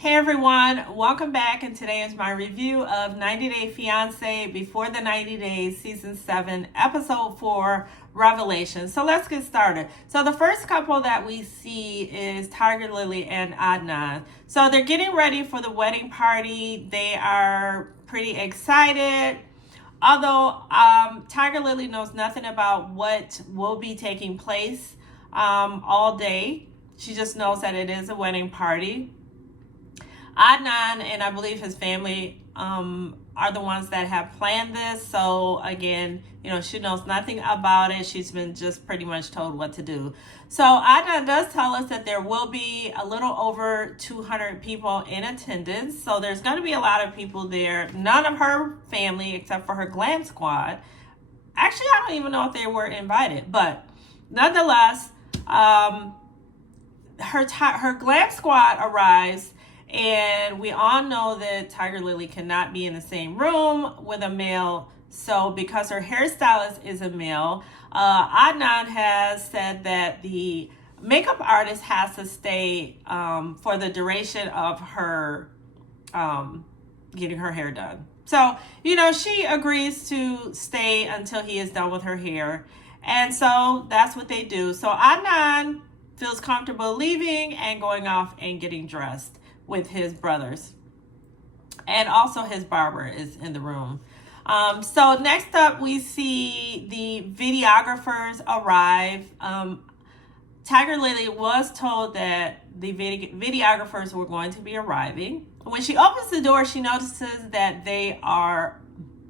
Hey everyone, welcome back, and today is my review of 90 Day Fiancé Before the 90 Days Season 7 Episode 4 Revelation. So let's get started. So the first couple that we see is Tiger Lily and Adnan. So they're getting ready for the wedding party. They are pretty excited. Although Tiger Lily knows nothing about what will be taking place all day. She just knows that it is a wedding party. Adnan and I believe his family are the ones that have planned this. So again, she knows nothing about it. She's been just pretty much told what to do. So Adnan does tell us that there will be a little over 200 people in attendance. So there's going to be a lot of people there. None of her family except for her glam squad. Actually, I don't even know if they were invited, but nonetheless, her glam squad arrives. And we all know that Tiger Lily cannot be in the same room with a male. So because her hairstylist is a male, Adnan has said that the makeup artist has to stay for the duration of her getting her hair done. So, she agrees to stay until he is done with her hair. And so that's what they do. So Adnan feels comfortable leaving and going off and getting dressed with his brothers, and also his barber is in the room. So next up we see the videographers arrive. Tiger Lily was told that the videographers were going to be arriving. When she opens the door, she notices that they are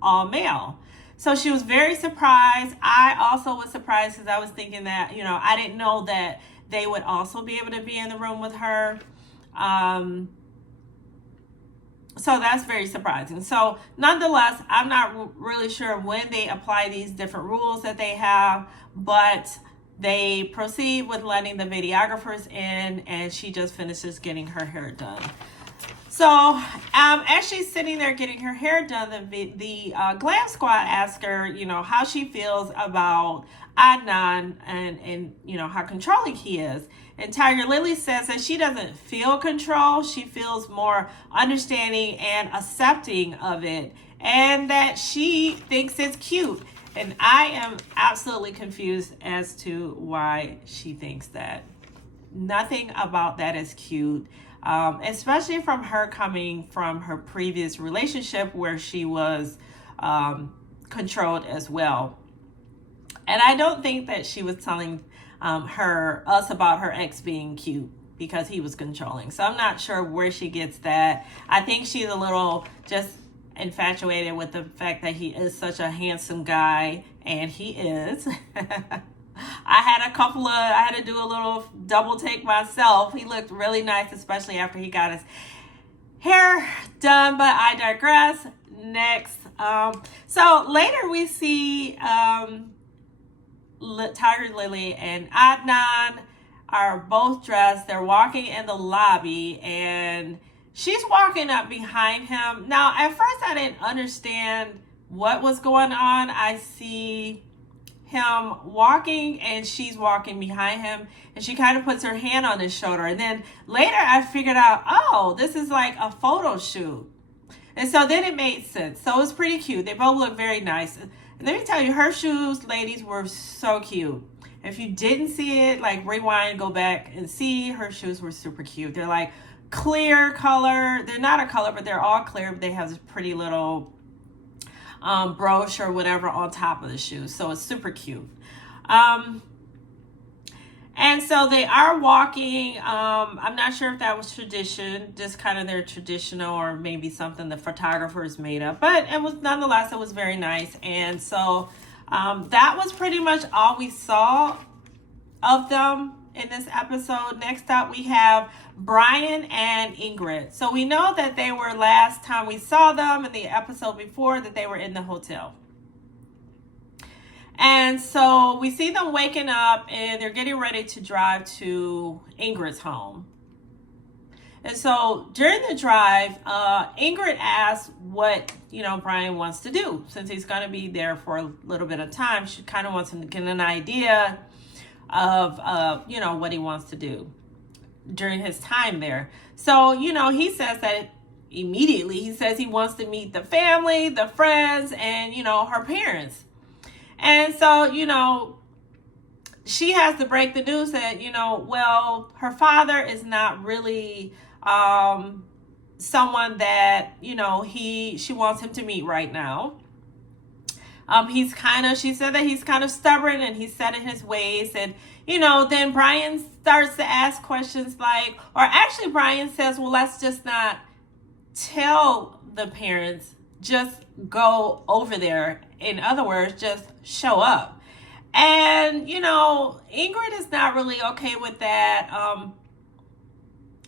all male. So she was very surprised. I also was surprised because I was thinking that, I didn't know that they would also be able to be in the room with her. So that's very surprising. So nonetheless, I'm not really sure when they apply these different rules that they have, but they proceed with letting the videographers in, and she just finishes getting her hair done. So as she's sitting there getting her hair done, the glam squad asks her, how she feels about Adnan and how controlling he is. And Tiger Lily says that she doesn't feel control. She feels more understanding and accepting of it, and that she thinks it's cute. And I am absolutely confused as to why she thinks that. Nothing about that is cute, especially from her coming from her previous relationship where she was controlled as well. And I don't think that she was telling us about her ex being cute because he was controlling. So I'm not sure where she gets that. I think she's a little just infatuated with the fact that he is such a handsome guy, and he is. I had to do a little double take myself. He looked really nice, especially after he got his hair done, but I digress. Next. So later we see Tiger Lily and Adnan are both dressed. They're walking in the lobby, and she's walking up behind him. Now, at first I didn't understand what was going on. I see him walking and she's walking behind him, and she kind of puts her hand on his shoulder. And then later I figured out, oh, this is like a photo shoot. And so then it made sense. So it was pretty cute. They both look very nice. And let me tell you, her shoes, ladies, were so cute. If you didn't see it, rewind, go back and see. Her shoes were super cute. They're like clear color. They're not a color, but they're all clear. But they have this pretty little brooch or whatever on top of the shoes. So it's super cute. And so they are walking. I'm not sure if that was tradition, just kind of their traditional, or maybe something the photographers made up. But it was, nonetheless, it was very nice. And so that was pretty much all we saw of them in this episode. Next up, we have Brian and Ingrid. So we know that they were, last time we saw them in the episode before, that they were in the hotel. And so we see them waking up, and they're getting ready to drive to Ingrid's home. And so during the drive, Ingrid asks what, Brian wants to do. Since he's going to be there for a little bit of time, she kind of wants him to get an idea of, what he wants to do. during his time there. So, he says that immediately. He says he wants to meet the family, the friends, and, her parents. And so, she has to break the news that, well, her father is not really someone that, she wants him to meet right now. She said that he's kind of stubborn and he's set in his ways. And, then Brian starts to ask questions Brian says, well, let's just not tell the parents, just go over there. In other words, just show up. And, Ingrid is not really okay with that.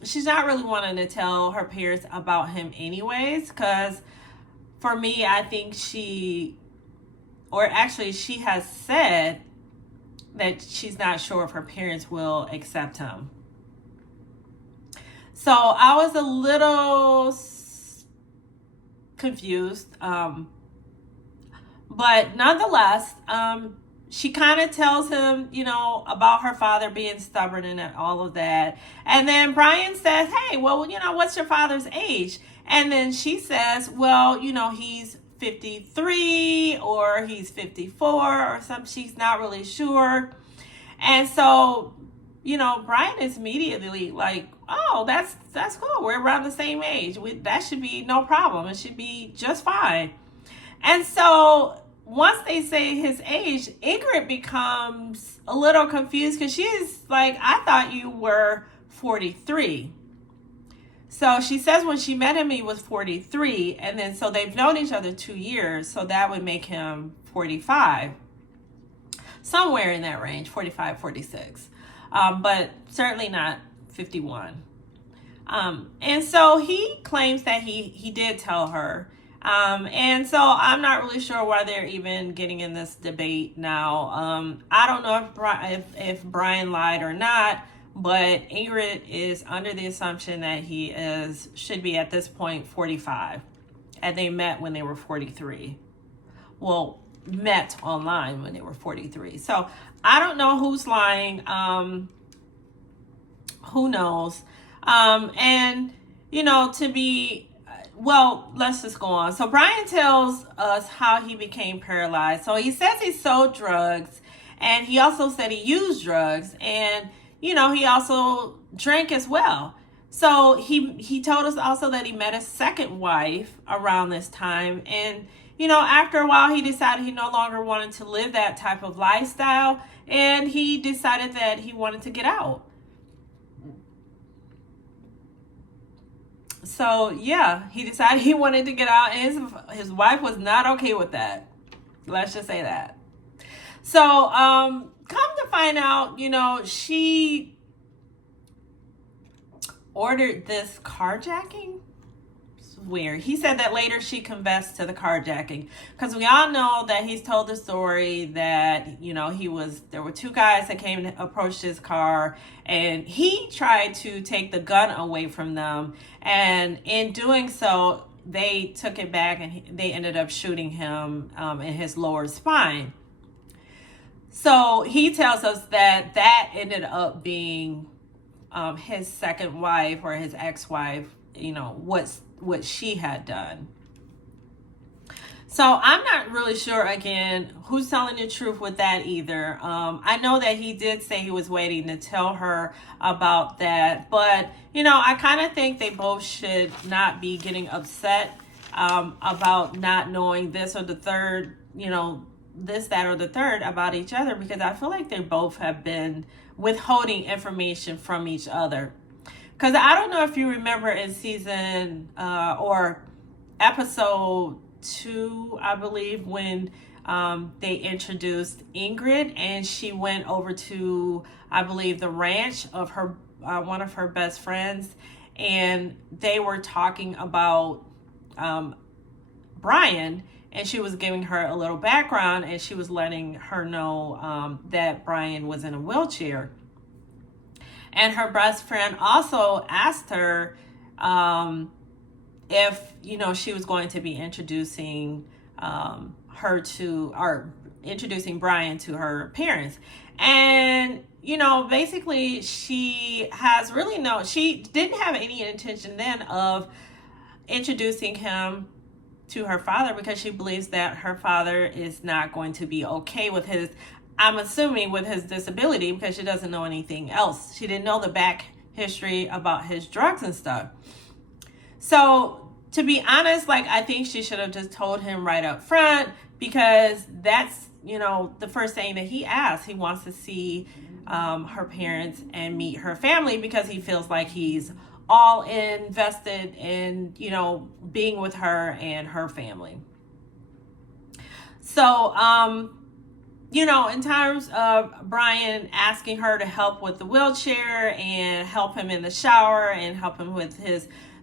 She's not really wanting to tell her parents about him anyways, because for me, I think she has said that she's not sure if her parents will accept him. So I was a little confused. But nonetheless, she kind of tells him, about her father being stubborn and all of that. And then Brian says, hey, well, what's your father's age? And then she says, well, he's 53 or he's 54 or something. She's not really sure. And so, Brian is immediately like, oh, that's cool. We're around the same age. That should be no problem. It should be just fine. And so once they say his age, Ingrid becomes a little confused because she's like, I thought you were 43. So she says when she met him, he was 43. And then so they've known each other 2 years. So that would make him 45. Somewhere in that range, 45, 46. But certainly not 51. And so he claims that he did tell her. And so I'm not really sure why they're even getting in this debate now. I don't know if Brian lied or not, but Ingrid is under the assumption that he should be at this point 45, and they met when they were 43. Well, met online when they were 43. So I don't know who's lying. Who knows? And let's just go on. So Brian tells us how he became paralyzed. So he says he sold drugs, and he also said he used drugs, and he also drank as well. So he told us also that he met a second wife around this time, and after a while he decided he no longer wanted to live that type of lifestyle, and he decided that he wanted to get out. So yeah, he decided he wanted to get out, and his wife was not okay with that. Let's just say that. So come to find out, she ordered this carjacking. It's weird. He said that later she confessed to the carjacking, because we all know that he's told the story that there were two guys that came and approached his car, and he tried to take the gun away from them, and in doing so they took it back, and they ended up shooting him in his lower spine. So he tells us that ended up being his second wife, or his ex-wife, what she had done. So I'm not really sure, again, who's telling the truth with that either. I know that he did say he was waiting to tell her about that, but I kind of think they both should not be getting upset about not knowing this or the third, this, that, or the third about each other, because I feel like they both have been withholding information from each other. Because I don't know if you remember in season or episode 2, I believe, when they introduced Ingrid, and she went over to, I believe, the ranch of her one of her best friends, and they were talking about Brian, and she was giving her a little background, and she was letting her know that Brian was in a wheelchair. And her best friend also asked her if, she was going to be introducing her to, or introducing Brian to her parents. And, you know, basically she has really she didn't have any intention then of introducing him to her father, because she believes that her father is not going to be okay with his, I'm assuming, with his disability, because she doesn't know anything else. She didn't know the back history about his drugs and stuff. So to be honest, like, I think she should have just told him right up front, because that's, you know, the first thing that he asks. He wants to see her parents and meet her family, because he feels like he's all invested in, you know, being with her and her family. So, you know, in terms of Brian asking her to help with the wheelchair and help him in the shower and help him with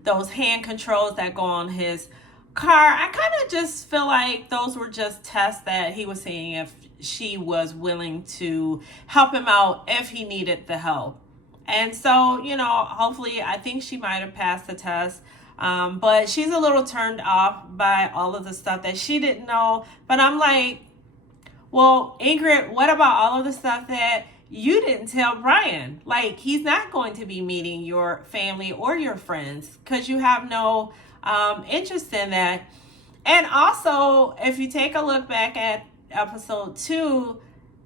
those hand controls that go on his car, I kind of just feel like those were just tests that he was seeing if she was willing to help him out if he needed the help. And so, you know, hopefully, I think she might have passed the test. But she's a little turned off by all of the stuff that she didn't know. But I'm like, well, Ingrid, what about all of the stuff that you didn't tell Brian? Like, he's not going to be meeting your family or your friends because you have no interest in that. And also, if you take a look back at episode 2,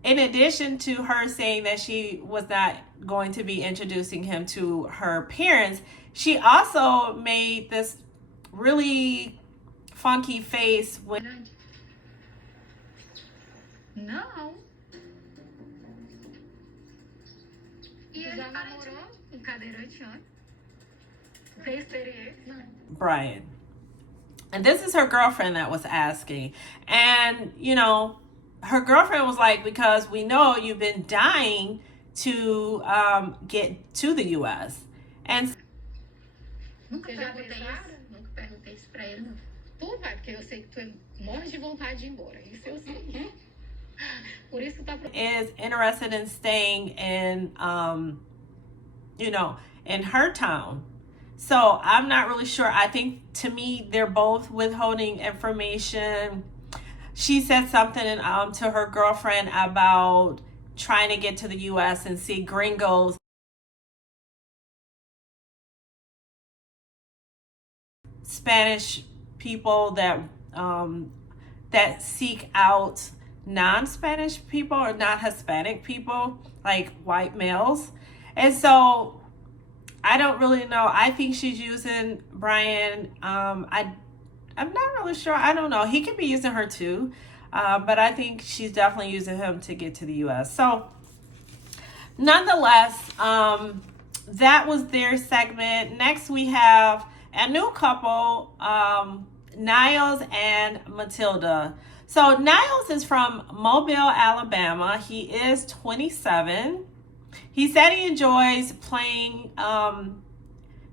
in addition to her saying that she was not going to be introducing him to her parents, she also made this really funky face when... Não. E ele já namorou um cadeirante antes? Tem experiência? Não. Brian. And this is her girlfriend that was asking. And, you know, her girlfriend was like, because we know you've been dying to get to the U.S. And Nunca perguntei isso. Nunca perguntei isso pra ele, não. Tu vai, porque eu sei que tu morres de vontade de ir embora. Isso eu sei. Por isso tá... Is interested in staying in, you know, in her town. So I'm not really sure. I think, to me, they're both withholding information. She said something to her girlfriend about trying to get to the U.S. and see gringos. Spanish people that that seek out non-Spanish people or not Hispanic people, like white males. And so I don't really know. I think she's using Brian. I'm not really sure. I don't know. He could be using her too. But I think she's definitely using him to get to the U.S. So nonetheless, that was their segment. Next, we have a new couple, Niles and Matilda. So Niles is from Mobile, Alabama. He is 27. He said he enjoys playing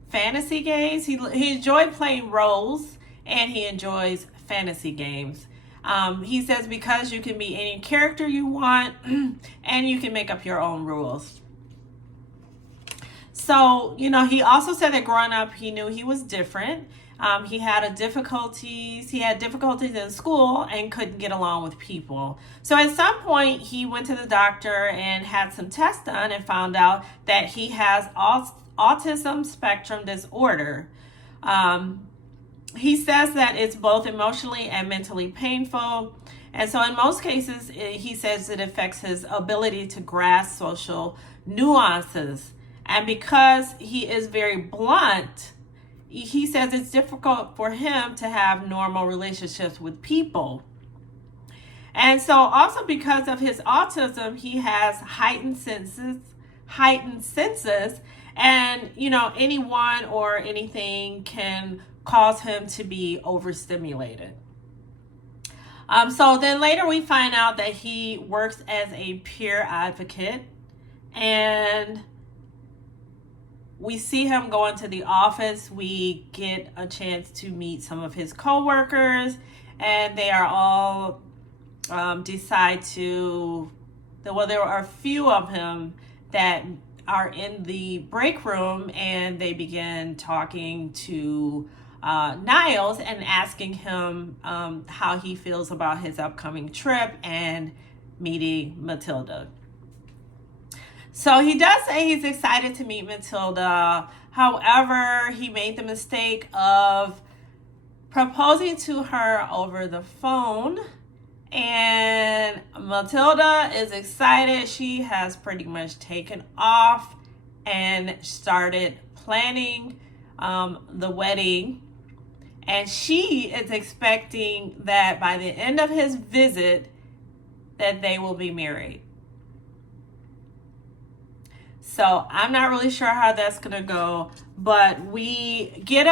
fantasy games. He enjoyed playing roles, and he enjoys fantasy games. He says because you can be any character you want and you can make up your own rules. So, you know, he also said that growing up, he knew he was different. He had difficulties in school and couldn't get along with people. So at some point, he went to the doctor and had some tests done and found out that he has autism spectrum disorder. He says that it's both emotionally and mentally painful. And so in most cases, he says it affects his ability to grasp social nuances. And because he is very blunt, he says it's difficult for him to have normal relationships with people. And so also because of his autism, he has heightened senses, and, you know, anyone or anything can cause him to be overstimulated. So then later we find out that he works as a peer advocate, and we see him go into the office. We get a chance to meet some of his coworkers, and they are all decide to, well, there are a few of him that are in the break room, and they begin talking to Niles and asking him how he feels about his upcoming trip and meeting Matilda. So he does say he's excited to meet Matilda. However, he made the mistake of proposing to her over the phone. And Matilda is excited. She has pretty much taken off and started planning the wedding. And she is expecting that by the end of his visit that they will be married. So I'm not really sure how that's going to go, but we get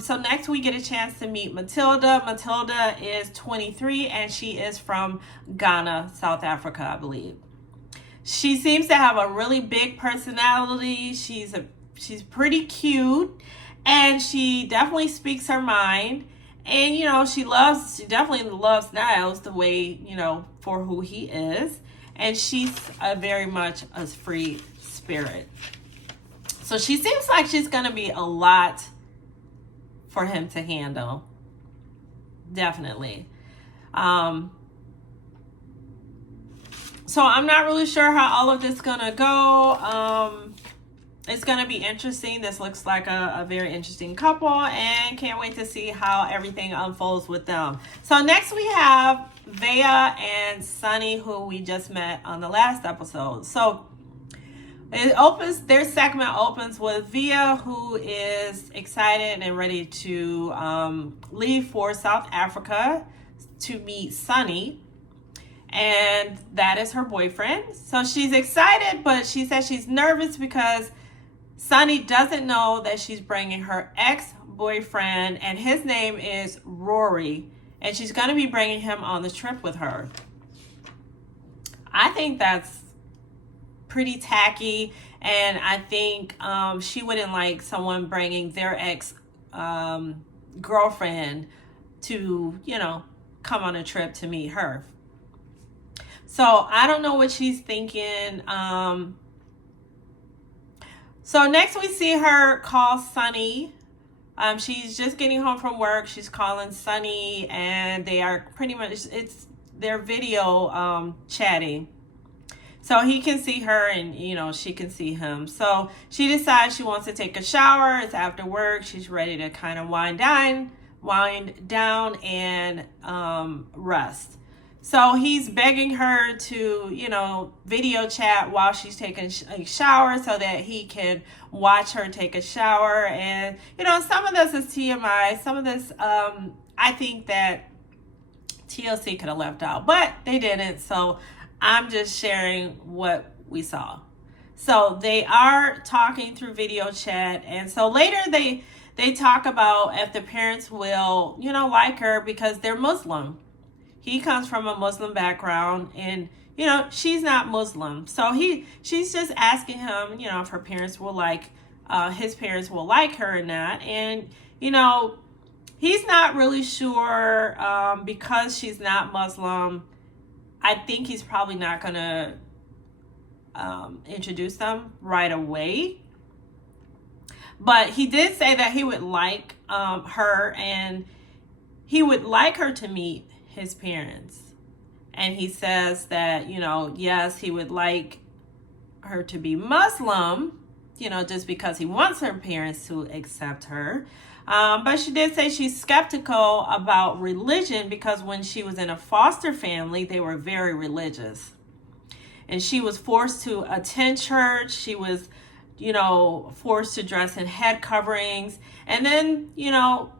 so next we get a chance to meet Matilda. Matilda is 23 and she is from Ghana, South Africa, I believe. She seems to have a really big personality. She's pretty cute and she definitely speaks her mind. And, you know, she definitely loves Niles the way, you know, for who he is. And she's very much a free spirit. So she seems like she's going to be a lot for him to handle. Definitely. So I'm not really sure how all of this is going to go. It's going to be interesting. This looks like a very interesting couple and can't wait to see how everything unfolds with them. So next we have Vea and Sunny, who we just met on the last episode. So their segment opens with Vea, who is excited and ready to leave for South Africa to meet Sunny. And that is her boyfriend. So she's excited, but she says she's nervous because Sunny doesn't know that she's bringing her ex-boyfriend, and his name is Rory, and she's going to be bringing him on the trip with her. I think that's pretty tacky, and I think she wouldn't like someone bringing their ex-girlfriend to, you know, come on a trip to meet her. So I don't know what she's thinking. So next we see her call Sunny. She's just getting home from work. She's calling Sunny and they are pretty much, it's their video chatting. So he can see her and, you know, she can see him. So she decides she wants to take a shower. It's after work. She's ready to kind of wind down and rest. So he's begging her to, you know, video chat while she's taking a shower so that he can watch her take a shower. And, you know, some of this is TMI. Some of this, I think that TLC could have left out, but they didn't. So I'm just sharing what we saw. So they are talking through video chat. And so later they talk about if the parents will, you know, like her because they're Muslim. He comes from a Muslim background and, you know, she's not Muslim. So she's just asking him, you know, if her parents will like, his parents will like her or not. And, you know, he's not really sure because she's not Muslim. I think he's probably not going to introduce them right away. But he did say that he would like her and he would like her to meet his parents. And he says that, you know, yes, he would like her to be Muslim, you know, just because he wants her parents to accept her. But she did say she's skeptical about religion because when she was in a foster family, they were very religious. And she was forced to attend church. She was, you know, forced to dress in head coverings. And then, you know,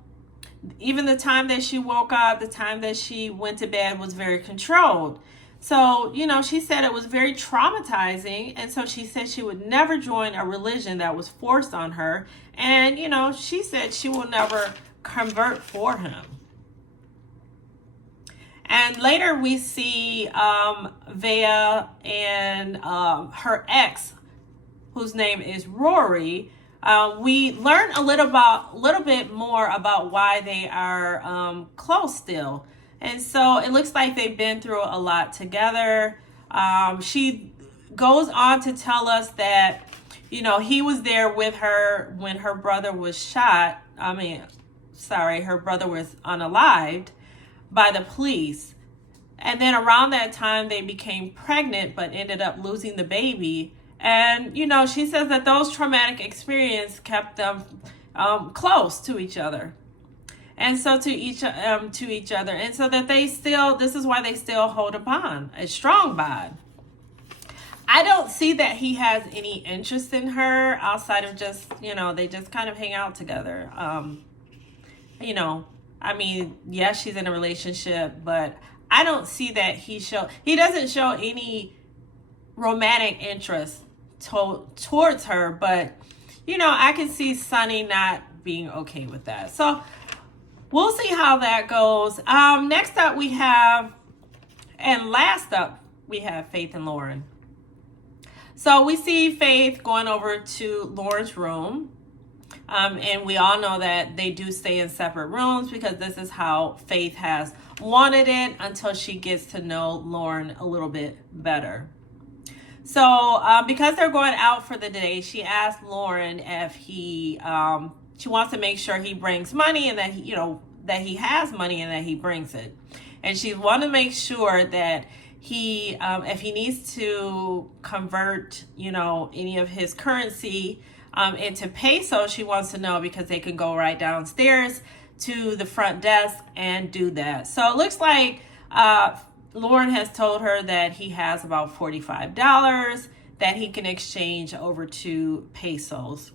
even the time that she woke up, the time that she went to bed was very controlled. So, you know, she said it was very traumatizing. And so she said she would never join a religion that was forced on her. And, you know, she said she will never convert for him. And later we see Vea and her ex, whose name is Rory. We learn a little bit more about why they are close still. And so it looks like they've been through a lot together. She goes on to tell us that, you know, he was there with her when her brother was shot. I mean, her brother was unalived by the police. And then around that time, they became pregnant, but ended up losing the baby. And, you know, she says that those traumatic experiences kept them close to each other. And so to each other. And so that this is why they still hold a bond, a strong bond. I don't see that he has any interest in her outside of just, you know, they just kind of hang out together. You know, I mean, yes, she's in a relationship, but I don't see that he doesn't show any romantic interest towards her, but, you know, I can see Sonny not being okay with that. So we'll see how that goes. Next up we have, and last up, we have Faith and Lauren. So we see Faith going over to Lauren's room. And we all know that they do stay in separate rooms because this is how Faith has wanted it until she gets to know Lauren a little bit better. So because they're going out for the day, she asked Lauren if she wants to make sure he brings money and that that he has money and that he brings it. And she wants to make sure that he, if he needs to convert, any of his currency into pesos, she wants to know because they can go right downstairs to the front desk and do that. So it looks like Lauren has told her that he has about $45 that he can exchange over to pesos.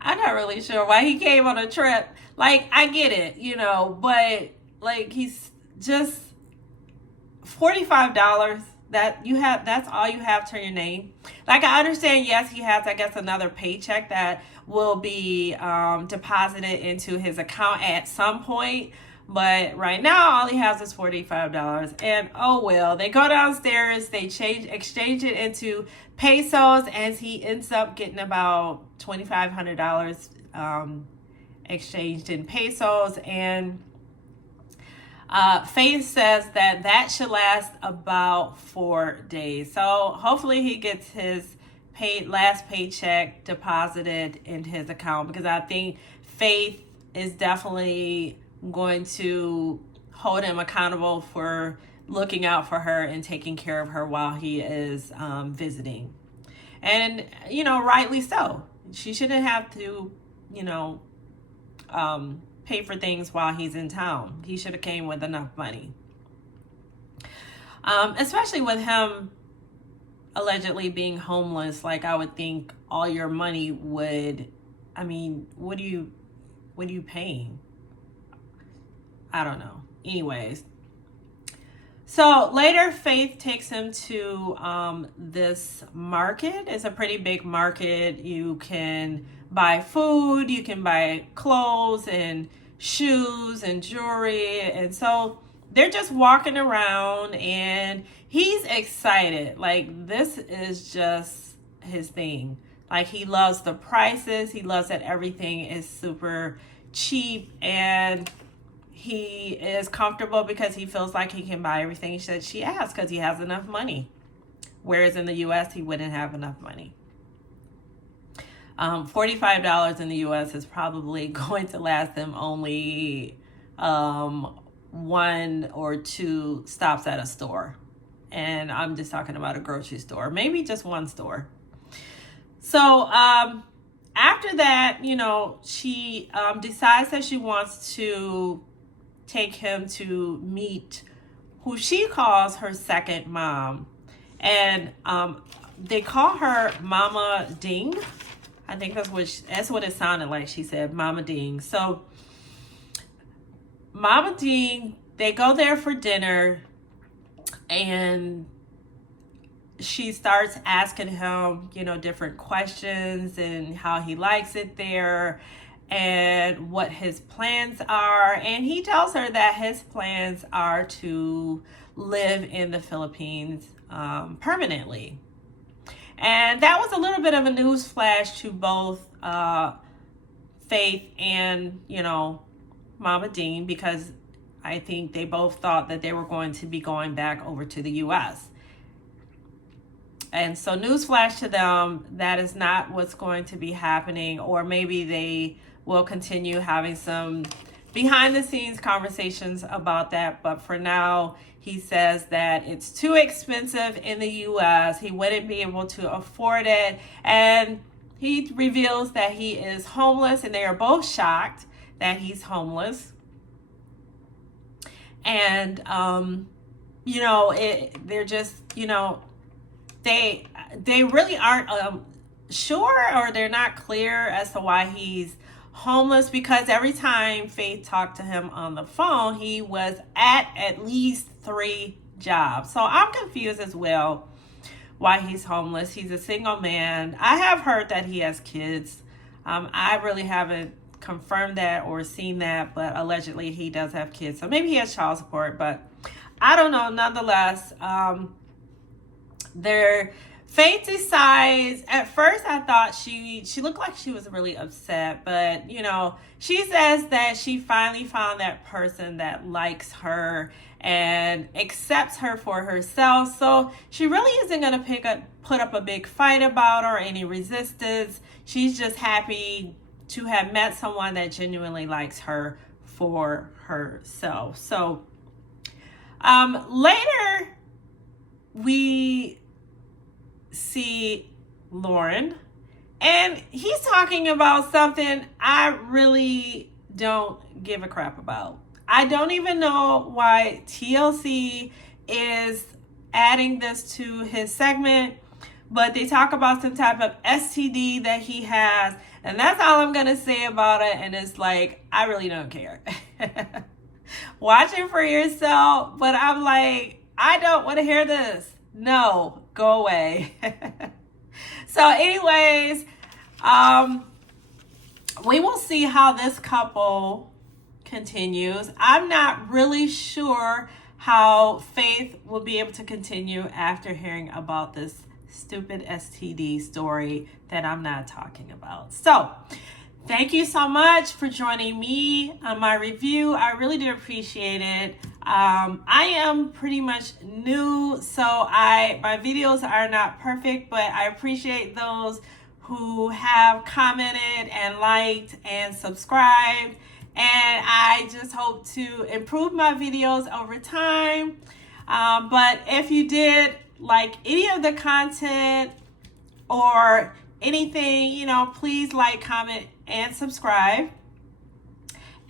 I'm not really sure why he came on a trip. Like, I get it, but like he's just $45 that's all you have to your name. Like, I understand, yes, he has, I guess, another paycheck that will be deposited into his account at some point. But right now, all he has is $45. And oh well, they go downstairs, they exchange it into pesos, as he ends up getting about $2,500 exchanged in pesos. And Faith says that should last about 4 days. So hopefully he gets his last paycheck deposited in his account, because I think Faith is definitely going to hold him accountable for looking out for her and taking care of her while he is visiting. And, rightly so. She shouldn't have to, pay for things while he's in town. He should have came with enough money. Especially with him allegedly being homeless. Like, I would think all your money would, what are you paying? I don't know. Anyways. So later, Faith takes him to this market. It's a pretty big market. You can buy food, you can buy clothes and shoes and jewelry. And so they're just walking around and he's excited. Like, this is just his thing. Like, he loves the prices. He loves that everything is super cheap, and he is comfortable because he feels like he can buy everything that she asks because he has enough money. Whereas in the U.S., he wouldn't have enough money. $45 in the U.S. is probably going to last him only 1 or 2 stops at a store. And I'm just talking about a grocery store. Maybe just one store. So after that, she decides that she wants to take him to meet who she calls her second mom. And they call her Mama Ding. I think that's what it sounded like. She said Mama Ding. So Mama Ding, they go there for dinner, and she starts asking him, different questions and how he likes it there and what his plans are. And he tells her that his plans are to live in the Philippines permanently. And that was a little bit of a news flash to both Faith and, Mama Dean, because I think they both thought that they were going to be going back over to the U.S. And so newsflash to them, that is not what's going to be happening, or maybe they will continue having some behind the scenes conversations about that. But for now, he says that it's too expensive in the US. He wouldn't be able to afford it. And he reveals that he is homeless, and they are both shocked that he's homeless. And, they're just, they really aren't sure, or they're not clear as to why he's homeless, because every time Faith talked to him on the phone, he was at least 3 jobs. So I'm confused as well why he's homeless. He's a single man. I have heard that he has kids. I really haven't confirmed that or seen that, but allegedly he does have kids. So maybe he has child support, but I don't know. Nonetheless, Faith decides. At first I thought she looked like she was really upset, but she says that she finally found that person that likes her and accepts her for herself. So she really isn't going to put up a big fight about or any resistance. She's just happy to have met someone that genuinely likes her for herself. So later we see Lauren, and he's talking about something I really don't give a crap about. I don't even know why TLC is adding this to his segment, but they talk about some type of STD that he has, and that's all I'm gonna say about it. And it's like, I really don't care. Watch it for yourself, but I'm like, I don't want to hear this. No, go away. So anyways, we will see how this couple continues. I'm not really sure how Faith will be able to continue after hearing about this stupid STD story that I'm not talking about. So thank you so much for joining me on my review. I really do appreciate it. I am pretty much new, so my videos are not perfect, but I appreciate those who have commented and liked and subscribed. And I just hope to improve my videos over time. But if you did like any of the content or anything, please like, comment, and subscribe.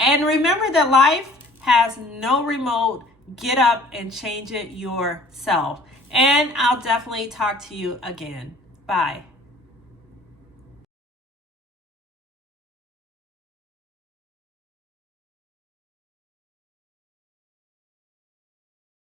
And remember that life has no remote. Get up and change it yourself. And I'll definitely talk to you again. Bye.